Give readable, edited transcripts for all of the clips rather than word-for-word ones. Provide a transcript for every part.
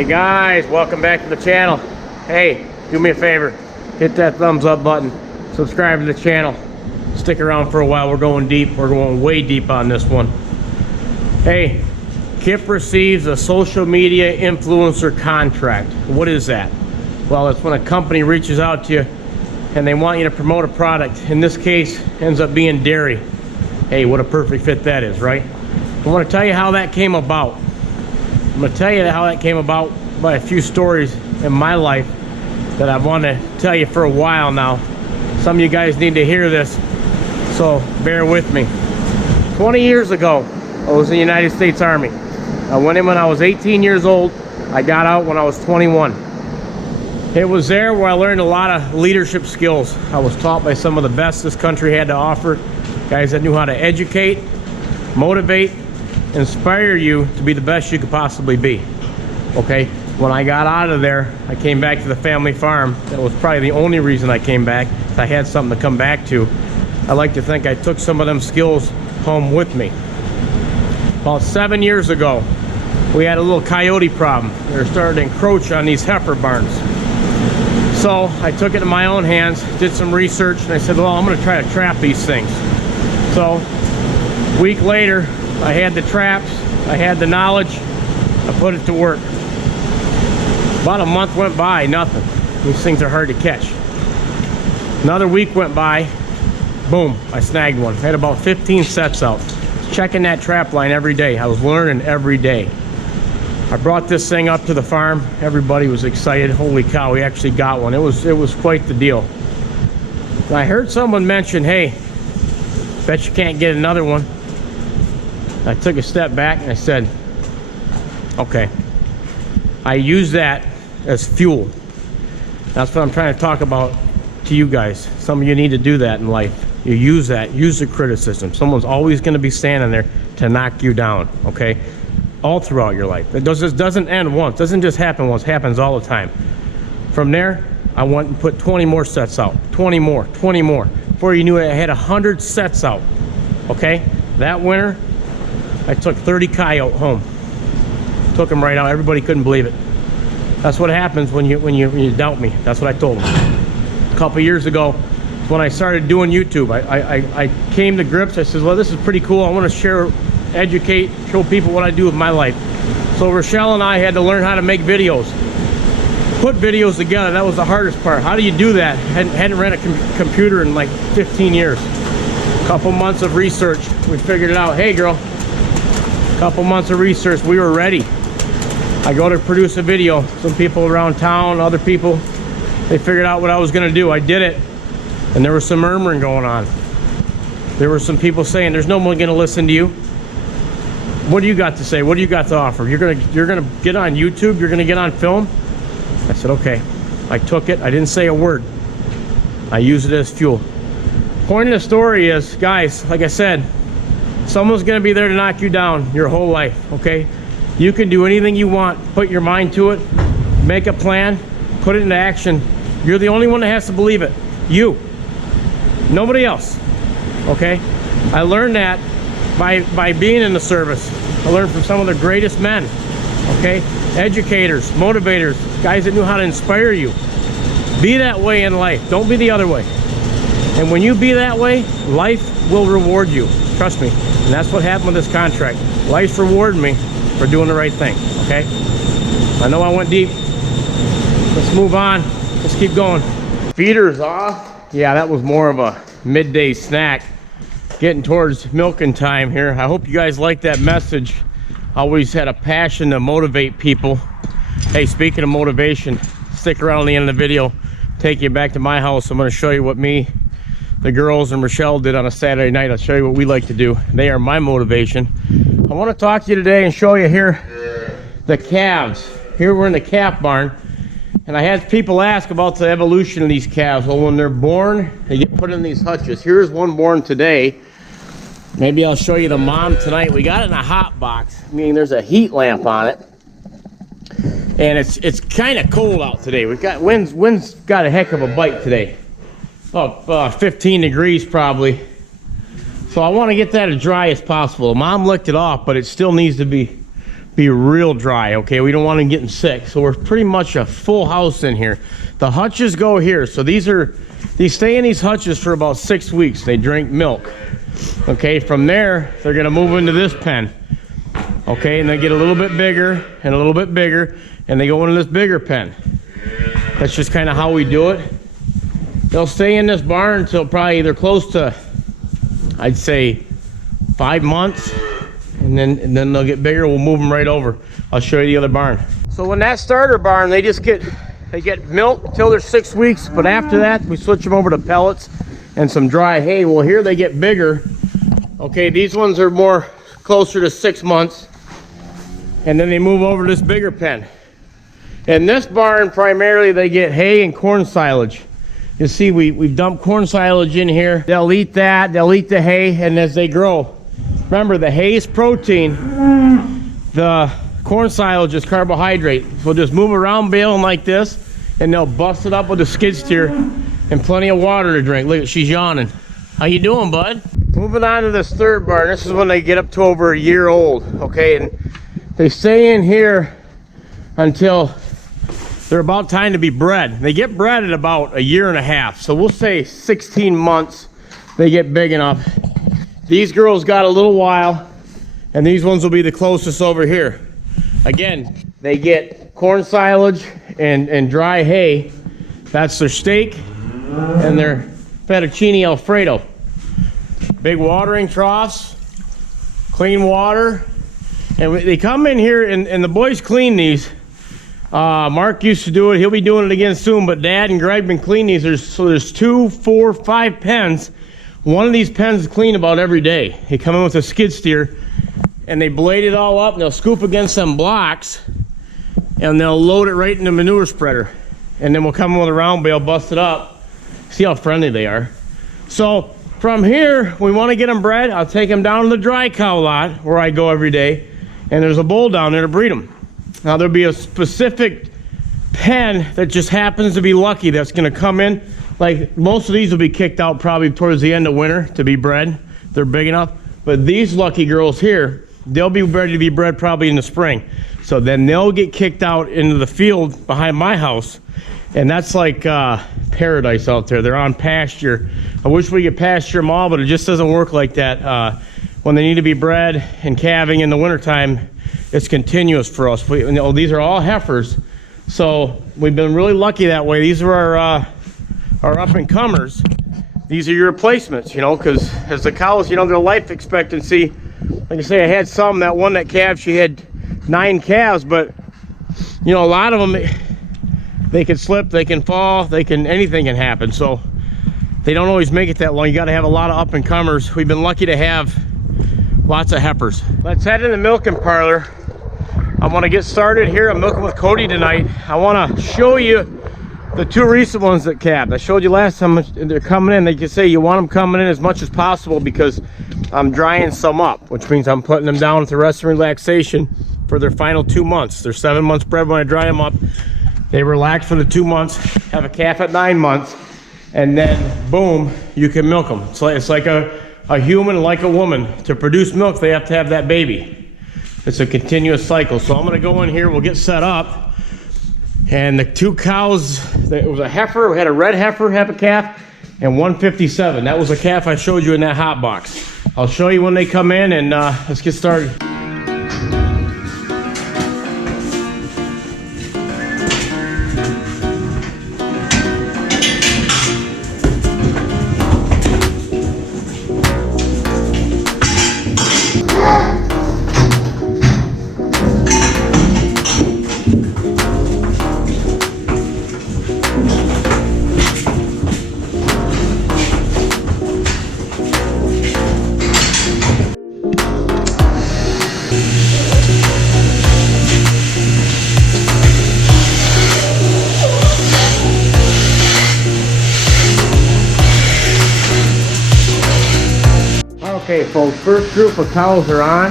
Hey guys, welcome back to the channel. Hey, do me a favor, hit that thumbs up button, subscribe to the channel, stick around for a while. We're going deep, we're going way deep on this one. Hey, Kip receives a social media influencer contract. What is that? Well, it's when a company reaches out to you and they want you to promote a product. In this case, ends up being dairy. Hey, what a perfect fit that is, right? I want to tell you how that came about. I'm going to tell you how that came about by a few stories in my life that I've wanted to tell you for a while now. Some of you guys need to hear this, so bear with me. 20 years ago, I was in the United States Army. I went in when I was 18 years old. I got out when I was 21. It was there where I learned a lot of leadership skills. I was taught by some of the best this country had to offer. Guys that knew how to educate, motivate, inspire you to be the best you could possibly be. Okay, when I got out of there, I came back to the family farm. That was probably the only reason I came back. I had something to come back to. I like to think I took some of them skills home with me. About 7 years ago, we had a little coyote problem. They were starting to encroach on these heifer barns. So I took it in my own hands, did some research, and I said, well, I'm going to try to trap these things. So a week later, I had the traps, I had the knowledge, I put it to work. About a month went by, nothing. These things are hard to catch. Another week went by, boom, I snagged one. I had about 15 sets out. Checking that trap line every day. I was learning every day. I brought this thing up to the farm. Everybody was excited. Holy cow, we actually got one. It was quite the deal. And I heard someone mention, hey, bet you can't get another one. I took a step back and I said, okay. I use that as fuel. That's what I'm trying to talk about to you guys. Some of you need to do that in life. You use that, use the criticism. Someone's always going to be standing there to knock you down, okay? All throughout your life. It doesn't end once. It doesn't just happen once. It happens all the time. From there, I went and put 20 more sets out. 20 more, 20 more. Before you knew it, I had 100 sets out, okay? That winter, I took 30 coyote home. Took them right out. Everybody couldn't believe it. That's what happens when you doubt me. That's what I told them. A couple years ago, when I started doing YouTube, I came to grips. I said, well, this is pretty cool. I want to share, educate, show people what I do with my life. So Rochelle and I had to learn how to make videos. Put videos together, that was the hardest part. How do you do that? Hadn't ran a computer in like 15 years. A couple months of research, we figured it out. Hey girl, couple months of research, we were ready. I go to produce a video. Some people around town, other people, they figured out what I was gonna do. I did it, and there was some murmuring going on. There were some people saying, there's no one gonna listen to you. What do you got to say? What do you got to offer? You're gonna get on YouTube? You're gonna get on film? I said, okay. I took it, I didn't say a word. I used it as fuel. Point of the story is, guys, like I said, someone's gonna be there to knock you down your whole life, okay? You can do anything you want, put your mind to it, make a plan, put it into action. You're the only one that has to believe it. You. Nobody else, okay? I learned that by being in the service. I learned from some of the greatest men, okay? Educators, motivators, guys that knew how to inspire you. Be that way in life. Don't be the other way. And when you be that way, life will reward you. Trust me. And that's what happened with this contract. Life's rewarding me for doing the right thing, okay? I know I went deep. Let's move on. Let's keep going. Feeders off. Yeah, that was more of a midday snack. Getting towards milking time here. I hope you guys like that message. Always had a passion to motivate people. Hey, speaking of motivation, stick around the end of the video. Take you back to my house. I'm going to show you what me, the girls, and Rochelle did on a Saturday night. I'll show you what we like to do. They are my motivation. I want to talk to you today and show you here the calves. Here we're in the calf barn. And I had people ask about the evolution of these calves. Well, when they're born, they get put in these hutches. Here's one born today. Maybe I'll show you the mom tonight. We got it in a hot box, meaning there's a heat lamp on it. And it's kind of cold out today. We've got wind's got a heck of a bite today. About 15 degrees probably. So I want to get that as dry as possible. Mom licked it off, but it still needs to be be real dry, okay? We don't want them getting sick. So we're pretty much a full house in here. The hutches go here. So these stay in these hutches for about 6 weeks. They drink milk. Okay, from there, they're gonna move into this pen. Okay, and they get a little bit bigger and a little bit bigger, and they go into this bigger pen. That's just kind of how we do it. They'll stay in this barn until probably either close to, I'd say, 5 months, and then they'll get bigger. We'll move them right over. I'll show you the other barn. So when that starter barn, they get milk until they're 6 weeks, but after that, we switch them over to pellets and some dry hay. Well, here they get bigger. Okay, these ones are more closer to 6 months, and then they move over to this bigger pen. In this barn, primarily, they get hay and corn silage. You see, we've dumped corn silage in here. They'll eat that, they'll eat the hay, and as they grow, remember, the hay is protein, the corn silage is carbohydrate. So just move around baling like this, and they'll bust it up with a skid steer and plenty of water to drink. Look, she's yawning. How you doing, bud? Moving on to this third barn. This is when they get up to over a year old, okay? And they stay in here until they're about time to be bred. They get bred at about a year and a half. So we'll say 16 months they get big enough. These girls got a little while, and these ones will be the closest over here. Again, they get corn silage and dry hay. That's their steak and their fettuccine alfredo. Big watering troughs, clean water. And they come in here, and the boys clean these. Mark used to do it. He'll be doing it again soon, but Dad and Greg been cleaning these. So there's 2, 4, 5 pens. One of these pens is cleaned about every day. They come in with a skid steer, and they blade it all up, and they'll scoop against some blocks, and they'll load it right in the manure spreader. And then we'll come in with a round bale, bust it up. See how friendly they are. So from here, we want to get them bred. I'll take them down to the dry cow lot where I go every day, and there's a bull down there to breed them. Now there'll be a specific pen that just happens to be lucky that's going to come in. Like most of these will be kicked out probably towards the end of winter to be bred. They're big enough. But these lucky girls here, they'll be ready to be bred probably in the spring. So then they'll get kicked out into the field behind my house. And that's like paradise out there. They're on pasture. I wish we could pasture them all, but it just doesn't work like that. When they need to be bred and calving in the wintertime, it's continuous for us. These are all heifers. So we've been really lucky that way. These are our up-and-comers. These are your replacements, you know, because as the cows, you know, their life expectancy, like I say, I had some, that one that calved, she had 9 calves, but, you know, a lot of them, they can slip, they can fall, anything can happen. So they don't always make it that long. You got to have a lot of up-and-comers. We've been lucky to have lots of heifers. Let's head in the milking parlor. I want to get started here. I'm milking with Cody tonight. I want to show you the 2 recent ones that calved. I showed you last time they're coming in. They can say you want them coming in as much as possible because I'm drying some up, which means I'm putting them down to rest and relaxation for their final 2 months. They're 7 months bred when I dry them up. They relax for the 2 months, have a calf at 9 months, and then boom, you can milk them. It's like a human, like a woman. To produce milk, they have to have that baby. It's a continuous cycle. So I'm gonna go in here, we'll get set up. And the 2 cows, it was a heifer, we had a red heifer have a calf, and 157. That was a calf I showed you in that hot box. I'll show you when they come in, and let's get started. Okay, folks, first group of cows are on,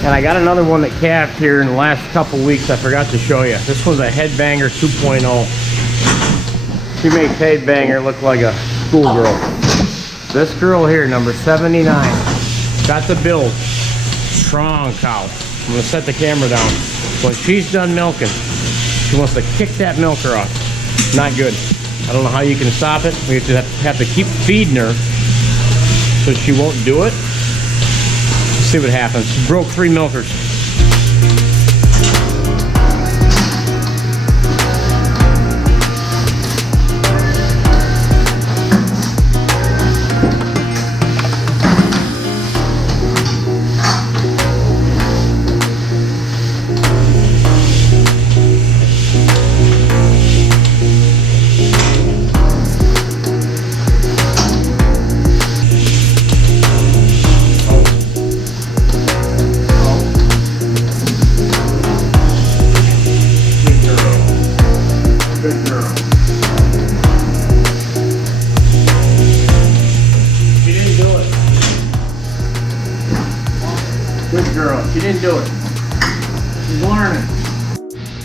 and I got another one that calved here in the last couple weeks. I forgot to show you. This one's a Headbanger 2.0. She makes Headbanger look like a schoolgirl. This girl here, number 79, got the build. Strong cow. I'm gonna set the camera down. When she's done milking, she wants to kick that milker off. Not good. I don't know how you can stop it. We have to keep feeding her so she won't do it. Let's see what happens. She broke 3 milkers. Good girl. She didn't do it. She's learning.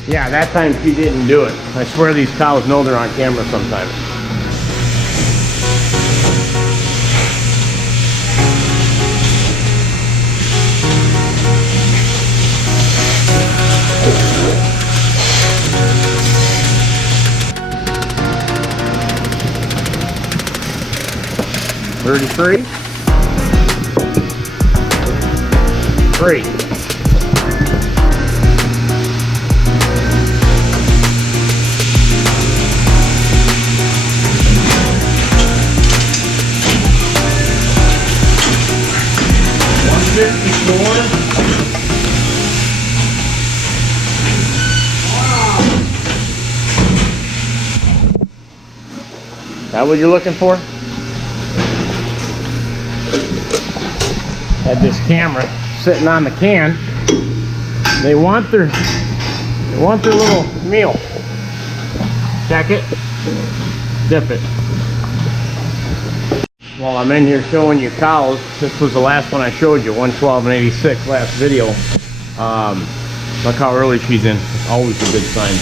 Yeah, that time she didn't do it. I swear these cows know they're on camera sometimes. $33. 3. That what you're looking for? Had this camera sitting on the can. They want their little meal. Check it. Dip it. While I'm in here showing you cows, this was the last one I showed you, 112 and 86, last video. Look how early she's in. It's always a good sign.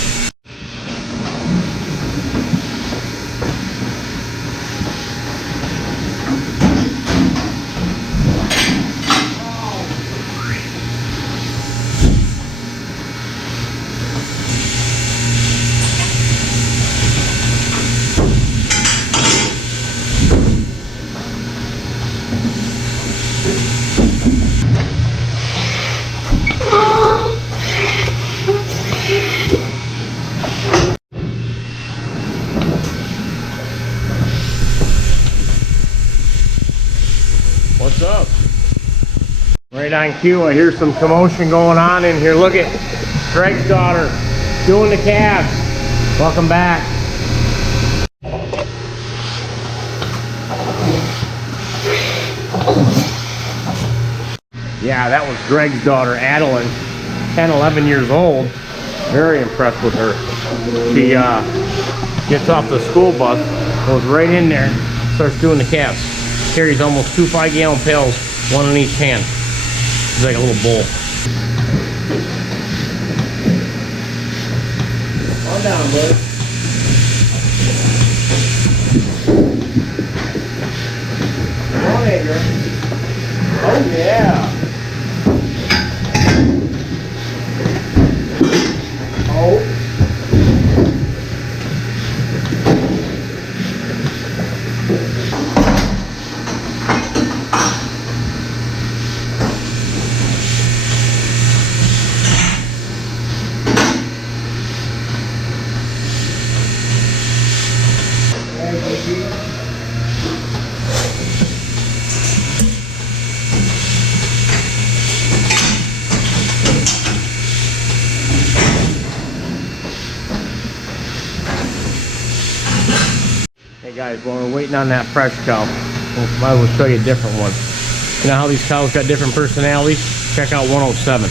What's up? Right on cue, I hear some commotion going on in here. Look at Greg's daughter doing the calves. Welcome back. Yeah, that was Greg's daughter, Adeline, 10, 11 years old. Very impressed with her. She gets off the school bus, goes right in there, starts doing the calves. Carries almost 2 5-gallon pails, one in each hand. It's like a little bowl. On down, bud. Come on, Adrian. Oh, yeah. Oh. Hey guys, while we're waiting on that fresh cow, I will show you a different one. You know how these cows got different personalities? Check out 107.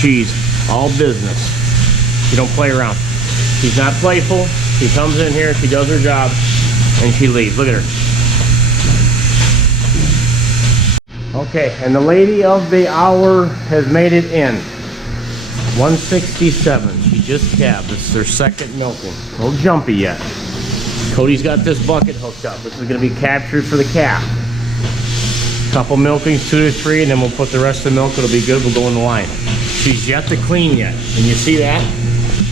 She's all business. She don't play around. She's not playful. She comes in here, she does her job, and she leaves. Look at her. Okay, and the lady of the hour has made it in. 167. She just calved. This is her second milking. A little jumpy yet. Cody's got this bucket hooked up. This is going to be captured for the calf. Couple milkings, 2 to 3, and then we'll put the rest of the milk. It'll be good. We'll go in the line. She's yet to clean yet. And you see that?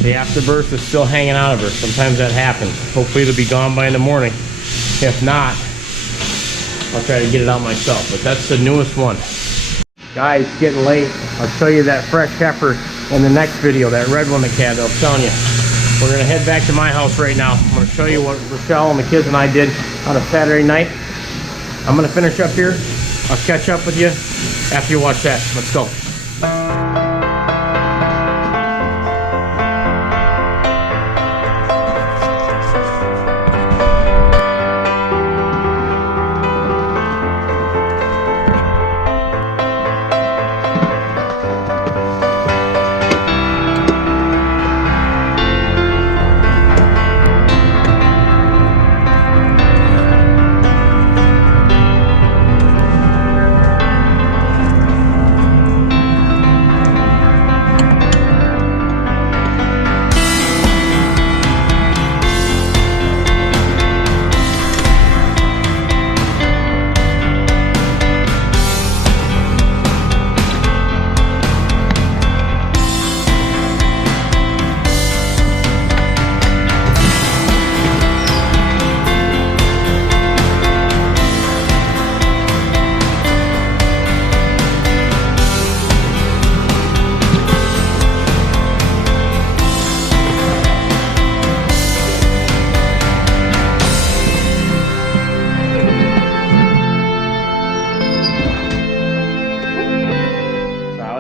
The afterbirth is still hanging out of her. Sometimes that happens. Hopefully it'll be gone by in the morning. If not, I'll try to get it out myself. But that's the newest one. Guys, it's getting late. I'll show you that fresh heifer in the next video. That red one, the cat, I'm telling you. We're going to head back to my house right now. I'm going to show you what Rochelle and the kids and I did on a Saturday night. I'm going to finish up here. I'll catch up with you after you watch that. Let's go.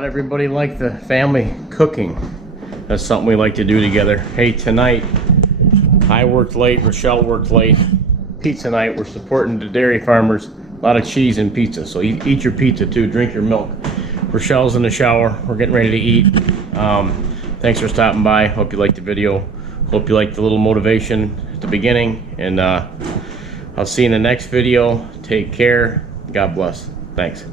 Everybody like the family cooking. That's something we like to do together. Hey, tonight I worked late, Rochelle worked late. Pizza night, we're supporting the dairy farmers. A lot of cheese and pizza, so eat your pizza too, drink your milk. Rochelle's in the shower, we're getting ready to eat. Thanks for stopping by. Hope you liked the video. Hope you liked the little motivation at the beginning, and I'll see you in the next video. Take care. God bless. Thanks.